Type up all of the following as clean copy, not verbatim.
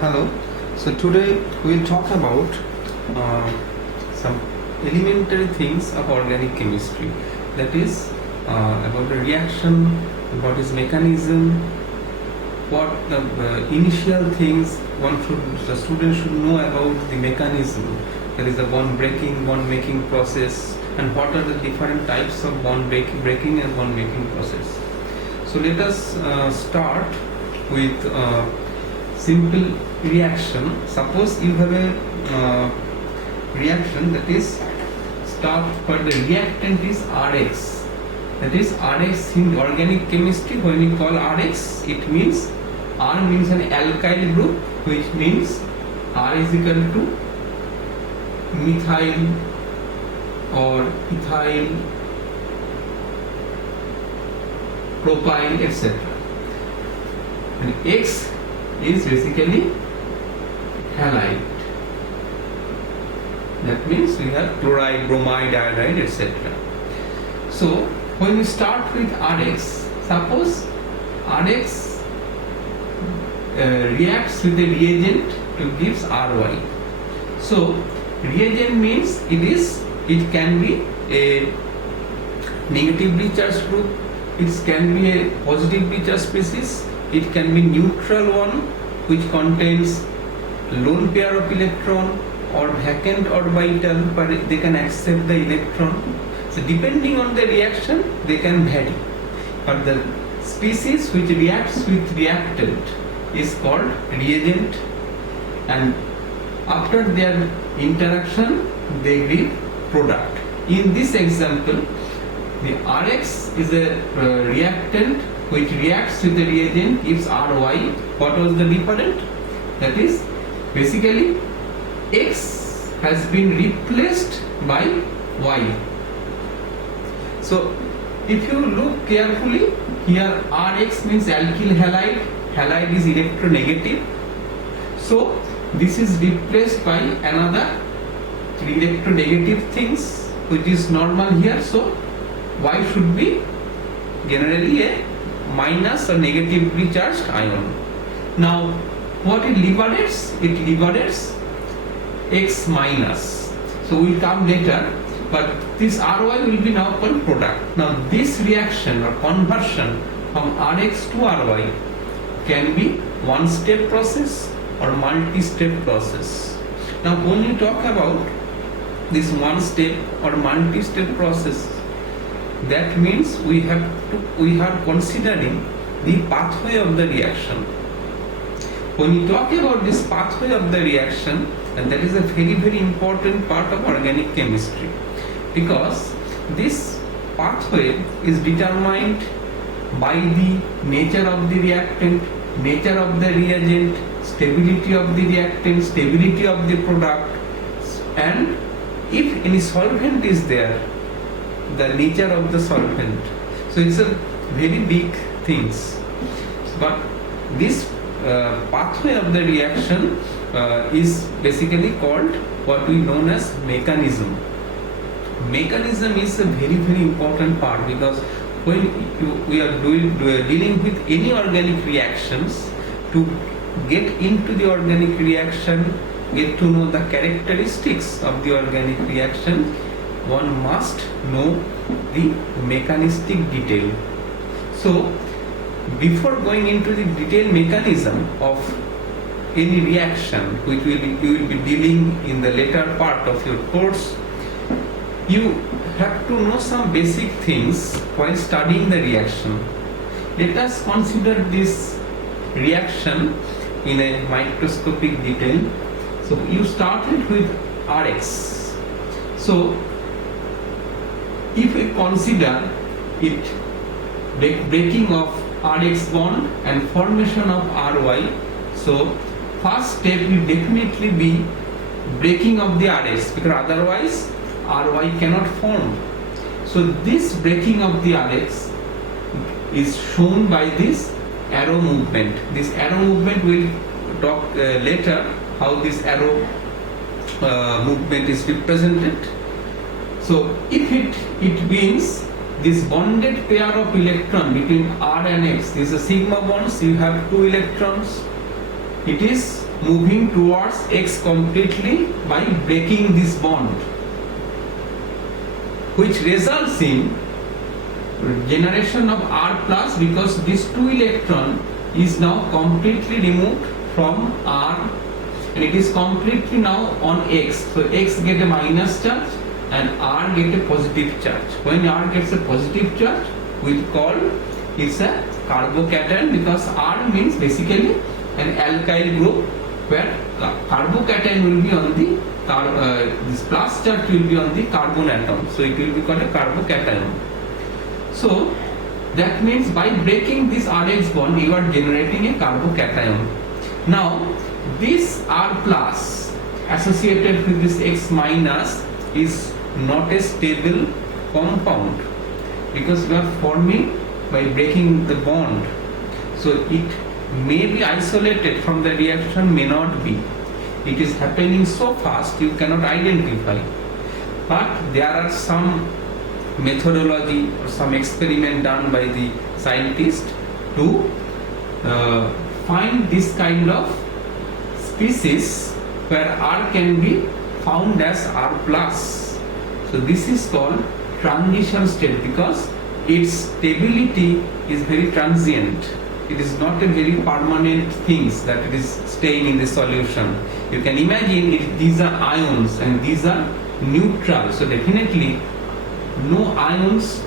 Hello. So today we'll talk about uh, some elementary things of organic chemistry. That is about the reaction, what is mechanism, what the initial things the student should know about the mechanism. That is the bond breaking, bond making process, and what are the different types of bond breaking and bond making process. So let us start with simple reaction. Suppose you have a reaction that is start where the reactant is Rx. That is Rx in organic chemistry. When we call Rx, it means R means an alkyl group, which means R is equal to methyl or ethyl, propyl, etc. And X is basically halide. That means we have chloride, bromide, iodide, etc. So when we start with Rx, suppose Rx reacts with a reagent to gives Ry. So reagent means it can be a negatively charged group, it can be a positively charged species, it can be neutral one which contains lone pair of electron or vacant orbital, but they can accept the electron. So depending on the reaction they can vary, but the species which reacts with reactant is called reagent, and after their interaction they give product. In this example, the Rx is a reactant which reacts with the reagent, gives Ry. What was the different? That is basically X has been replaced by Y. So if you look carefully, here Rx means alkyl halide. Halide is electronegative. So this is replaced by another electronegative things which is normal here. So Y should be generally a minus or negatively charged ion. Now what it liberates? It liberates X minus. So we will come later, but this Ry will be now called product. Now this reaction or conversion from Rx to Ry can be one step process or multi-step process. Now when you talk about this one step or multi-step process, that means we are considering the pathway of the reaction. When you talk about this pathway of the reaction, and that is a very important part of organic chemistry, because this pathway is determined by the nature of the reactant, nature of the reagent, stability of the reactant, stability of the product, and if any solvent is there, the nature of the solvent. So it's a very big things. But this pathway of the reaction is basically called what we known as mechanism. Mechanism is a very important part, because when we are dealing with any organic reactions, to get into the organic reaction, get to know the characteristics of the organic reaction, one must know the mechanistic detail. So before going into the detailed mechanism of any reaction, which you will be dealing in the later part of your course, you have to know some basic things while studying the reaction. Let us consider this reaction in a microscopic detail. So you started with Rx. So if we consider it breaking of Rx bond and formation of Ry, so first step will definitely be breaking of the Rx, because otherwise Ry cannot form. So this breaking of the Rx is shown by this arrow movement. This arrow movement will talk later how this arrow movement is represented. So if it means this bonded pair of electron between R and X, this is a sigma bonds, you have two electrons, it is moving towards X completely by breaking this bond, which results in generation of R plus, because this 2 electron is now completely removed from R and it is completely now on X. So X get a minus charge and R get a positive charge. When R gets a positive charge, we call it's a carbocation, because R means basically an alkyl group where carbocation will be on the this plus charge will be on the carbon atom, so it will be called a carbocation. So that means by breaking this RH bond, you are generating a carbocation. Now this R plus associated with this X minus is not a stable compound, because we are forming by breaking the bond. So it may be isolated from the reaction, may not be. It is happening so fast you cannot identify. But there are some methodology or some experiment done by the scientist to find this kind of species where R can be found as R plus. So this is called transition state, because its stability is very transient. It is not a very permanent things that it is staying in the solution. You can imagine these are ions and these are neutral. So definitely no ions,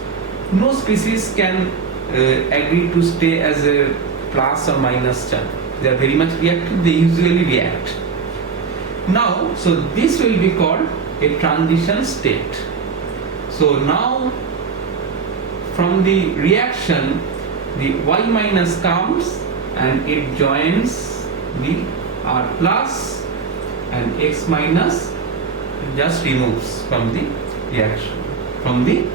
no species can agree to stay as a plus or minus charge. They are very much reactive, they usually react. Now, so this will be called a transition state. So now from the reaction, the Y minus comes and it joins the R plus, and X minus just removes from the reaction, from the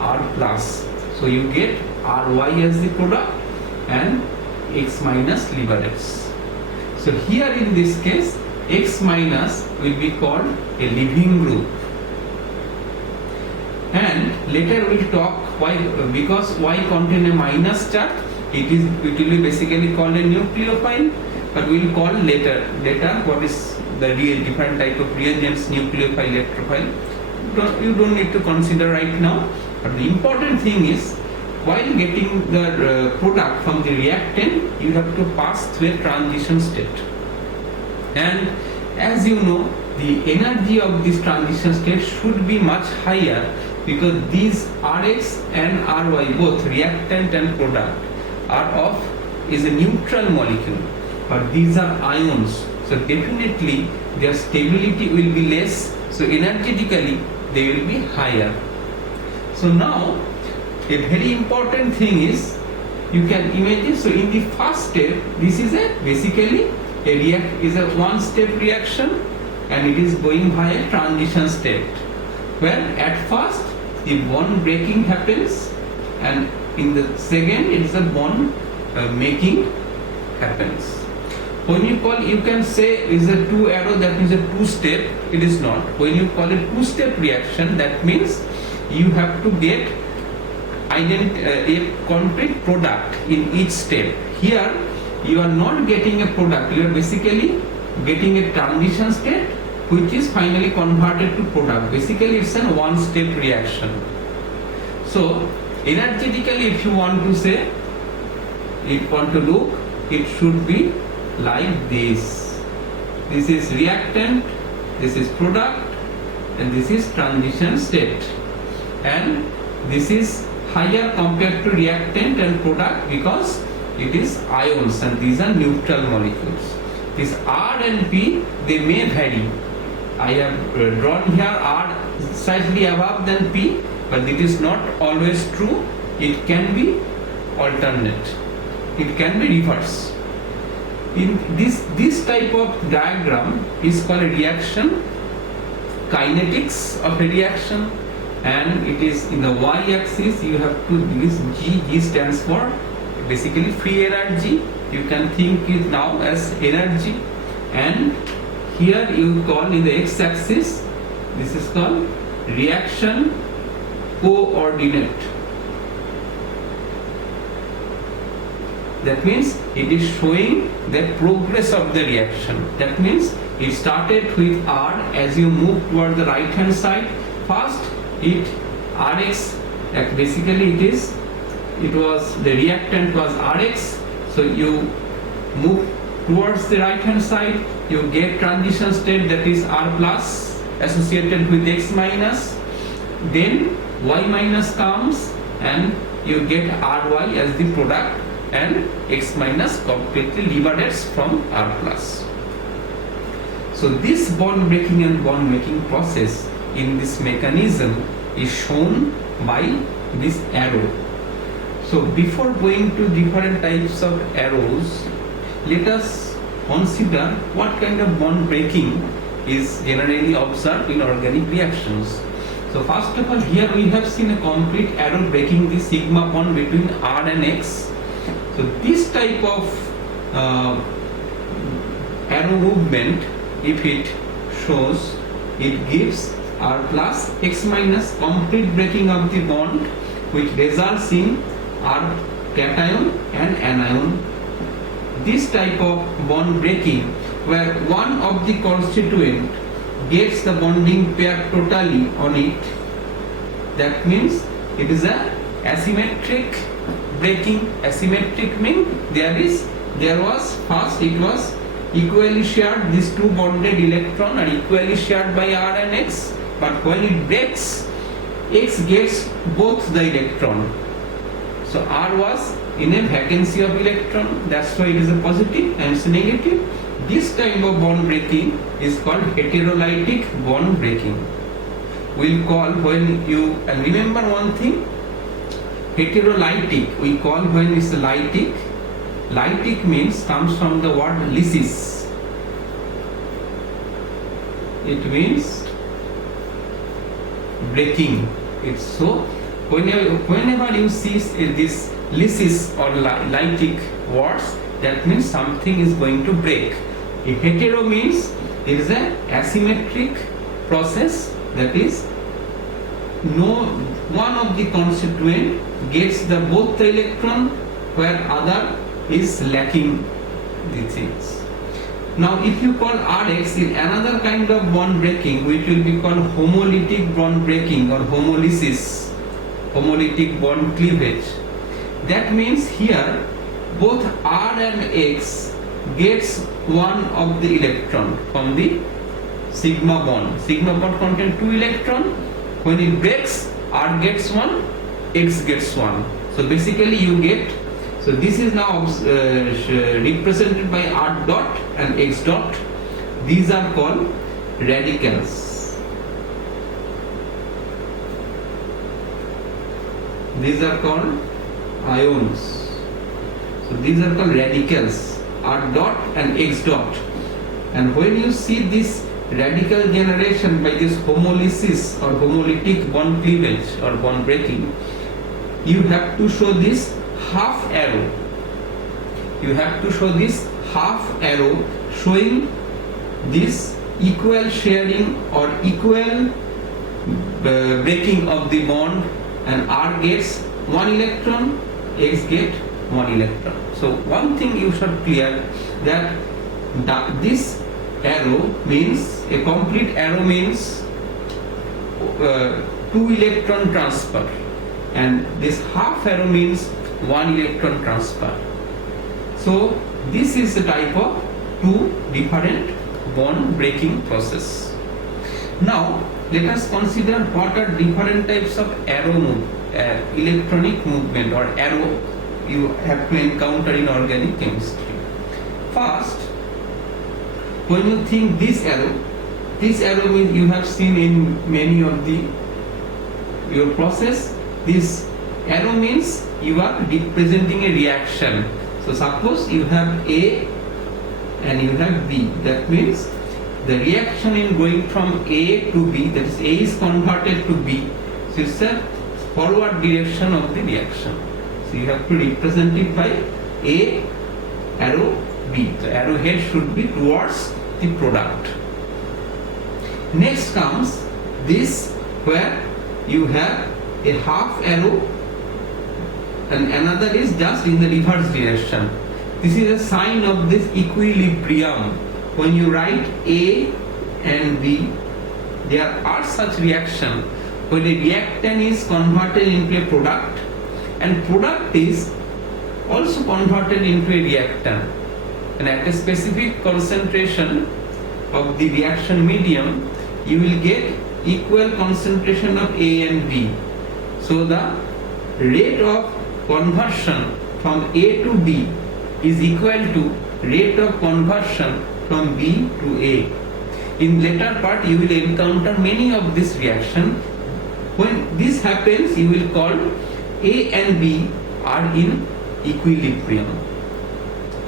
R plus. So you get Ry as the product and X minus liberates. So here in this case, X minus will be called a leaving group. And later we will talk why, because Y contain a minus charge, it will be basically called a nucleophile, but we will call later what is the real different type of reagents, nucleophile, electrophile. You don't need to consider right now, but the important thing is, while getting the product from the reactant, you have to pass through a transition state. And as you know, the energy of this transition state should be much higher, because these Rx and Ry, both reactant and product, is a neutral molecule, but these are ions. So definitely their stability will be less, so energetically they will be higher. So now a very important thing is, you can imagine, so in the first step, this is basically a one-step reaction, and it is going by a transition state, where at first the bond breaking happens, and in the second it is a bond making happens. When you call, you can say is a two arrow, that means a two-step. It is not. When you call it two-step reaction, that means you have to get a concrete product in each step. Here you are not getting a product, you are basically getting a transition state which is finally converted to product. Basically it's a one-step reaction. So energetically, if you want to say, if you want to look, it should be like this. This is reactant, this is product, and this is transition state. And this is higher compared to reactant and product, because it is ions and these are neutral molecules. This R and P, they may vary. I have drawn here R slightly above than P, but it is not always true. It can be alternate. It can be reverse. In this type of diagram is called a reaction kinetics of a reaction, and it is in the y-axis you have to use G stands for basically free energy. You can think it now as energy, and here you call in the x-axis, this is called reaction coordinate. that means it is showing the progress of the reaction. That means it started with R. As you move toward the right hand side, first it Rx, basically it was the reactant was Rx, so you move towards the right hand side, you get transition state, that is R plus associated with X minus, then Y minus comes and you get Ry as the product, and X minus completely liberates from R plus. So this bond breaking and bond making process in this mechanism is shown by this arrow. So before going to different types of arrows, let us consider what kind of bond breaking is generally observed in organic reactions. So first of all, here we have seen a complete arrow breaking the sigma bond between R and X. So this type of arrow movement, if it shows, it gives R plus X minus, complete breaking of the bond, which results in R cation and anion. This type of bond breaking, where one of the constituent gets the bonding pair totally on it, that means it is a asymmetric breaking. Asymmetric means there was first it was equally shared, these two bonded electron are equally shared by R and X, but when it breaks, X gets both the electron. So R was in a vacancy of electron, that's why it is a positive and it's a negative. This type of bond breaking is called heterolytic bond breaking. We'll call when you, and remember one thing, heterolytic we call when it's lytic. Lytic means comes from the word lysis. It means breaking. It's so whenever you see this lysis or lytic words, that means something is going to break. A hetero means it is an asymmetric process, that is no one of the constituent gets the both the electron where other is lacking the things. Now if you call Rx in another kind of bond breaking, which will be called homolytic bond breaking or homolysis, homolytic bond cleavage, that means here both R and X gets one of the electron from the sigma bond. Sigma bond contains two electron. When it breaks, R gets one, X gets one. So basically you get, so this is now represented by R dot and X dot. These are called radicals. These are called ions. So these are called radicals, R dot and X dot. And when you see this radical generation by this homolysis or homolytic bond cleavage or bond breaking, you have to show this half arrow. You have to show this half arrow showing this equal sharing or equal breaking of the bond, and R gets one electron, X get one electron. So one thing you should clear that this arrow means, a complete arrow means two electron transfer, and this half arrow means one electron transfer. So this is the type of two different bond breaking process. Now let us consider what are different types of arrow electronic movement or arrow you have to encounter in organic chemistry. First, when you think this arrow means you have seen in many of your process, this arrow means you are representing a reaction. So suppose you have A and you have B, that means the reaction in going from A to B, that is A is converted to B, so it's a forward direction of the reaction. So you have to represent it by A arrow B. The arrowhead should be towards the product. Next comes this, where you have a half arrow and another is just in the reverse direction. This is a sign of this equilibrium. When you write A and B, there are such reaction when a reactant is converted into a product and product is also converted into a reactant, and at a specific concentration of the reaction medium you will get equal concentration of A and B. So the rate of conversion from A to B is equal to rate of conversion from B to A. In later part you will encounter many of this reaction. When this happens you will call A and B are in equilibrium.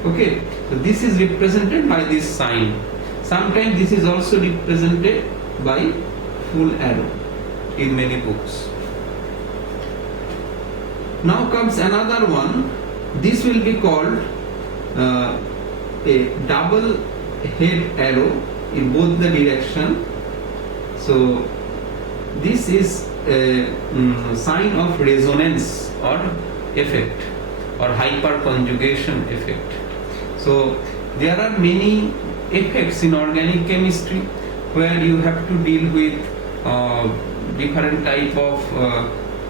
Okay, so this is represented by this sign. Sometimes this is also represented by full arrow in many books. Now comes another one. This will be called a double head arrow in both the direction. So this is a sign of resonance or effect or hyperconjugation effect. So there are many effects in organic chemistry where you have to deal with different type of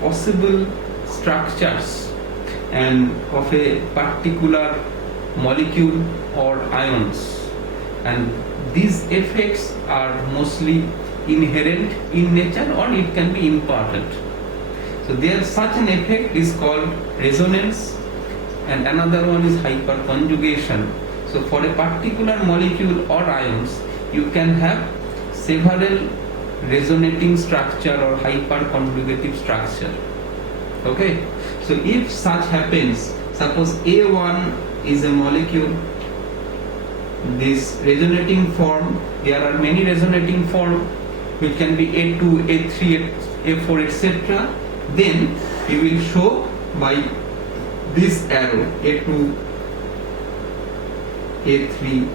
possible structures and of a particular molecule or ions, and these effects are mostly inherent in nature or it can be imparted. So there such an effect is called resonance, and another one is hyperconjugation. So for a particular molecule or ions you can have several resonating structure or hyperconjugative structure. Okay, so if such happens, suppose A1 is a molecule, this resonating form, there are many resonating form which can be A2, A3, A4, etc. Then you will show by this arrow A2, A3,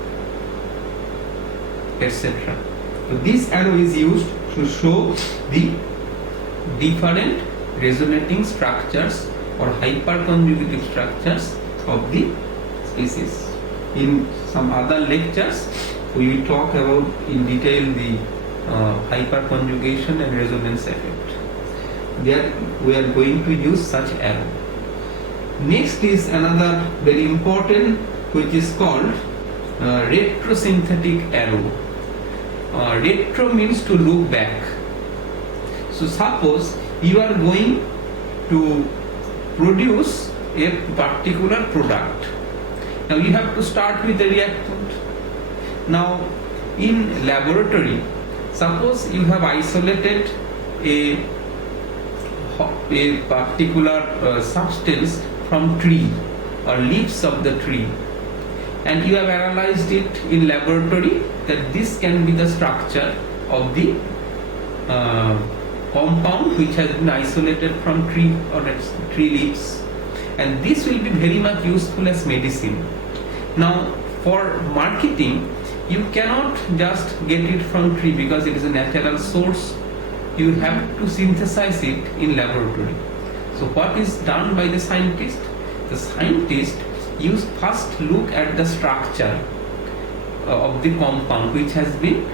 etc. So this arrow is used to show the different resonating structures or hyperconjugative structures of the species. In some other lectures we will talk about in detail the hyperconjugation and resonance effect. There we are going to use such arrow. Next is another very important, which is called retrosynthetic arrow. Retro means to look back. So suppose you are going to produce a particular product. Now you have to start with the reactant. Now in laboratory, suppose you have isolated a particular substance from tree or leaves of the tree, and you have analyzed it in laboratory that this can be the structure of the compound which has been isolated from tree or tree leaves, and this will be very much useful as medicine. Now for marketing you cannot just get it from tree because it is a natural source. You have to synthesize it in laboratory. So what is done by the scientist? The scientist first look at the structure of the compound which has been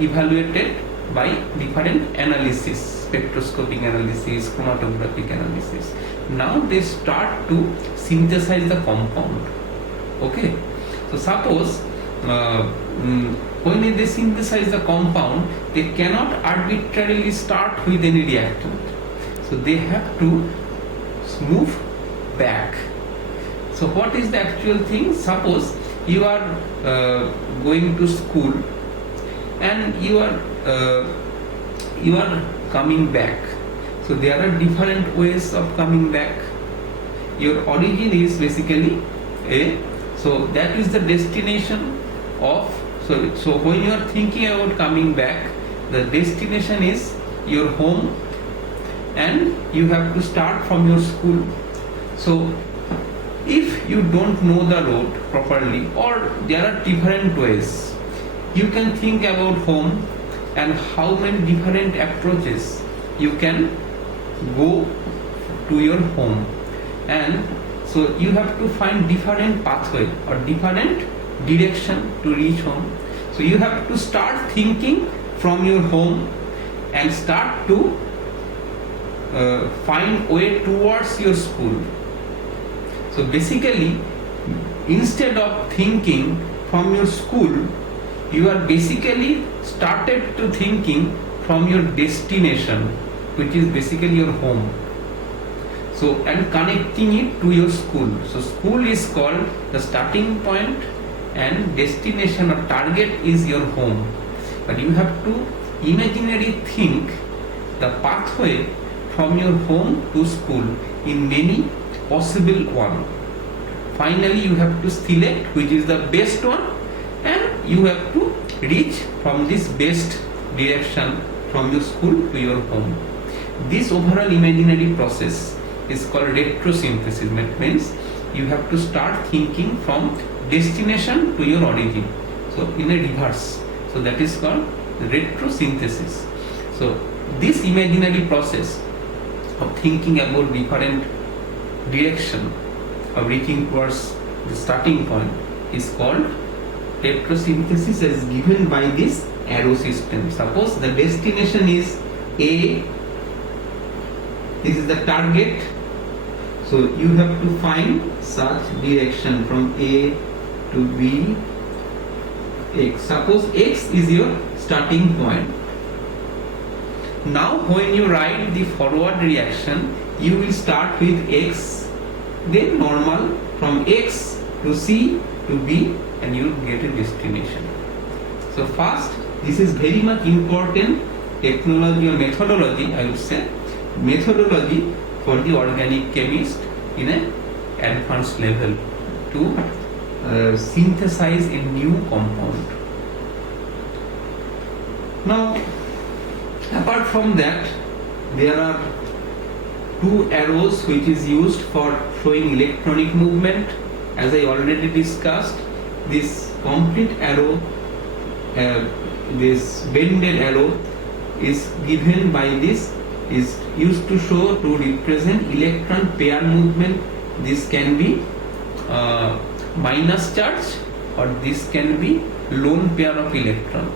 evaluated by different analysis, spectroscopic analysis, chromatographic analysis. Now they start to synthesize the compound. Okay, so suppose when they synthesize the compound, they cannot arbitrarily start with any reactant. So they have to move back. So what is the actual thing? Suppose you are going to school and you are coming back. So there are different ways of coming back. Your origin is basically A. So that is the destination of. So when you are thinking about coming back, the destination is your home, and you have to start from your school. So if you don't know the road properly, or there are different ways, you can think about home and how many different approaches you can go to your home. and so you have to find different pathway or different direction to reach home. So you have to start thinking from your home and start to find way towards your school. So basically, instead of thinking from your school, you are basically started to thinking from your destination, which is basically your home. So, and connecting it to your school. So school is called the starting point and destination or target is your home. But you have to imaginary think the pathway from your home to school in many possible one. Finally, you have to select which is the best one, and you have to reach from this best direction from your school to your home. This overall imaginary process is called retrosynthesis. That means you have to start thinking from destination to your origin. So in a reverse. So that is called retrosynthesis. So this imaginary process of thinking about different direction of reaching towards the starting point is called retrosynthesis, as given by this arrow system. Suppose the destination is A, this is the target, so you have to find such direction from A to B, X. Suppose X is your starting point. Now when you write the forward reaction, you will start with X, then normal from X to C to B, and you will get a destination. So first, this is very much important technology or methodology, I would say, methodology for the organic chemist in an advanced level to synthesize a new compound. Now, apart from that, there are two arrows which is used for showing electronic movement. As I already discussed, this complete arrow, this bended arrow is given by this, is used to show, to represent electron pair movement. This can be minus charge or this can be lone pair of electron,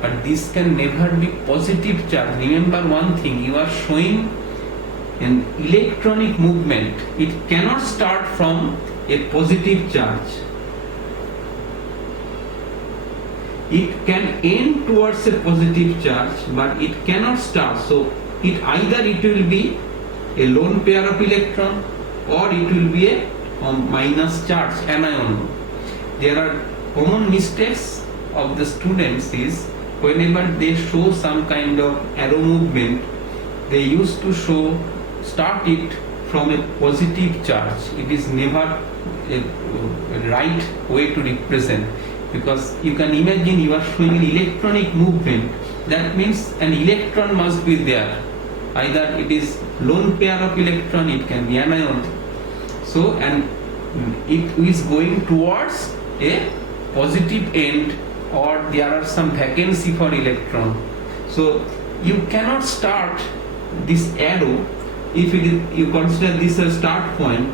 but this can never be positive charge. Remember one thing, you are showing an electronic movement, it cannot start from a positive charge. It can end towards a positive charge, but it cannot start. So it either it will be a lone pair of electron or it will be a minus charge anion. There are common mistakes of the students is whenever they show some kind of arrow movement, they used to start it from a positive charge. It is never a right way to represent, because you can imagine you are showing an electronic movement, that means an electron must be there. Either it is lone pair of electron, it can be anion. So, and it is going towards a positive end, or there are some vacancy for electron. So you cannot start this arrow, if it is, you consider this a start point,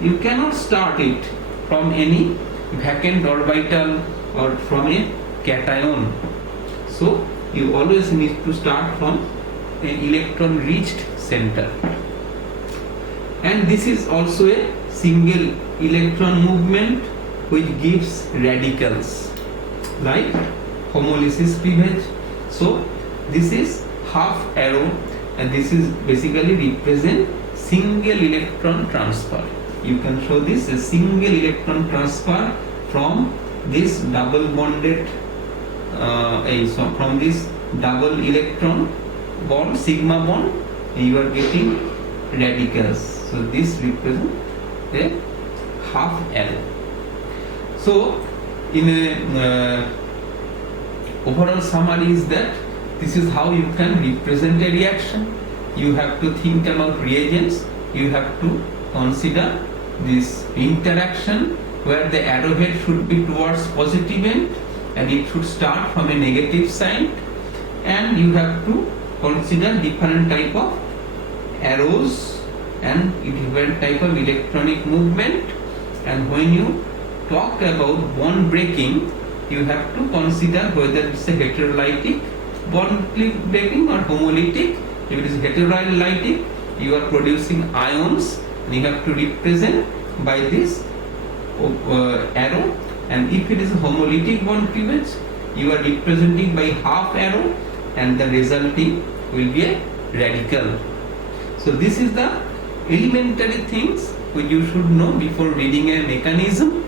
you cannot start it from any vacant orbital or from a cation. So you always need to start from an electron reached center. And this is also a single electron movement which gives radicals like homolysis cleavage. So this is half arrow, and this is basically represent single electron transfer. You can show this a single electron transfer from this double bonded so from this double electron bond, sigma bond, you are getting radicals. So this represents a half arrow. So in a overall summary is that this is how you can represent a reaction. You have to think about reagents, you have to consider this interaction where the arrowhead should be towards positive end and it should start from a negative side, and you have to consider different type of arrows and different type of electronic movement. And when you talk about bond breaking, you have to consider whether it's a heterolytic bond breaking or homolytic. If it is heterolytic, you are producing ions, and you have to represent by this arrow. And if it is homolytic bond cleavage, you are representing by half arrow, and the resulting will be a radical. So this is the elementary things which you should know before reading a mechanism.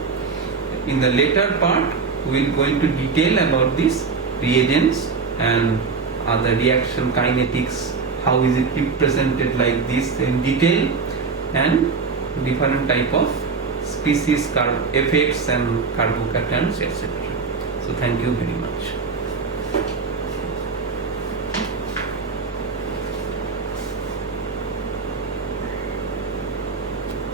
In the later part, we will go into detail about this reagents and other reaction kinetics, how is it represented like this in detail, and different type of species effects and carbocations, etc. So thank you very much.